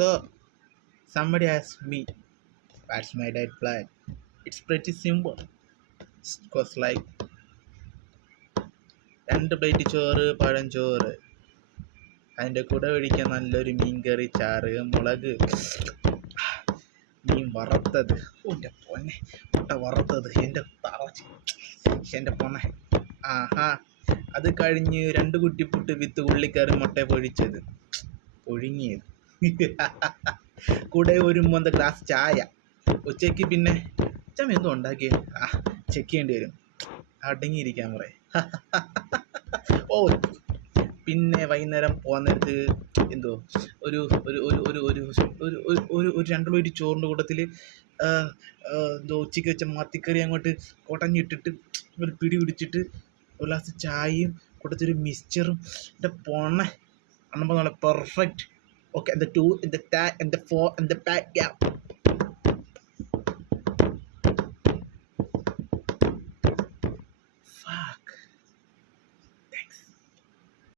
So, somebody asked me, what's my diet plan? It's pretty simple. Because like 2 plate ചോറ്, പഴഞ്ചോറ്, അതിൻ്റെ കൂടെ കഴിക്കാൻ നല്ലൊരു മീൻകറി, ചാറ്, മുളക്, മീൻ വറുത്തത്, എൻ്റെ പൊന്നെ, മുട്ട വറുത്തത്, എൻ്റെ പൊന്നെ, ആഹാ. അത് കഴിഞ്ഞ് 2 കുറ്റിപ്പുട്ട് വിത്ത് ഉള്ളിക്കറി, മുട്ട പുഴുങ്ങിയത്, കൂടെ ഒരു 3 ഗ്ലാസ് ചായ. ഉച്ചയ്ക്ക് പിന്നെ ചമ്മ എന്തോ ഉണ്ടാക്കിയേ, ചെക്ക് ചെയ്യേണ്ടി വരും, അടങ്ങിയിരിക്കാൻ പറയും. ഓ, പിന്നെ വൈകുന്നേരം പോകാൻ നേരത്ത് എന്തോ ഒരു ഒരു ഒരു ഒരു ഒരു ഒരു ഒരു ഒരു 2 പ്ലേറ്റ് ചോറിൻ്റെ കൂട്ടത്തിൽ എന്തോ ഉച്ചയ്ക്ക് വെച്ച മത്തിക്കറി അങ്ങോട്ട് കുടഞ്ഞിട്ടിട്ട് ഒരു പിടി പിടിച്ചിട്ട് 1 ഗ്ലാസ് ചായയും കൂട്ടത്തൊരു മിക്സ്ചറും, എൻ്റെ പൊണ്ണെ, അണ്ണപ്പോൾ നല്ല perfect. Okay, the 2 and the 4 and the back, yeah.